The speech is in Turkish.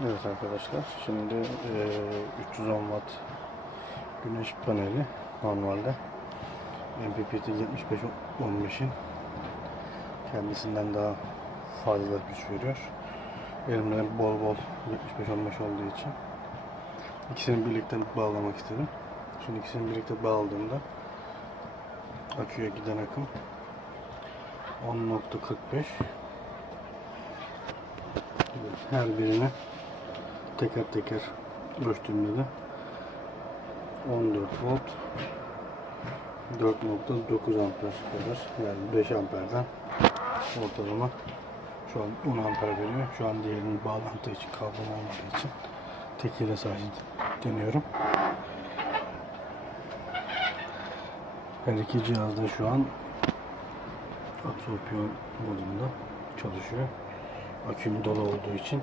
Evet arkadaşlar şimdi eee, 310 watt güneş paneli normalde MPPT 7515'in kendisinden daha fazla güç veriyor. Elimde bol bol 7515 olduğu için ikisini birlikte bağlamak istedim. Şimdi ikisini birlikte bağladığımda aküye giden akım 10.45 her birini teker teker ölçtüğümde de 14 volt 4.9 amper kadar yani 5 amperden ortalama şu an 10 amper veriyor. Şu an diğerinin bağlantı için kablom olmadığı için tekiyle sadece deniyorum. Her iki cihazda şu an absorpsiyon modunda çalışıyor. Aküm dolu olduğu için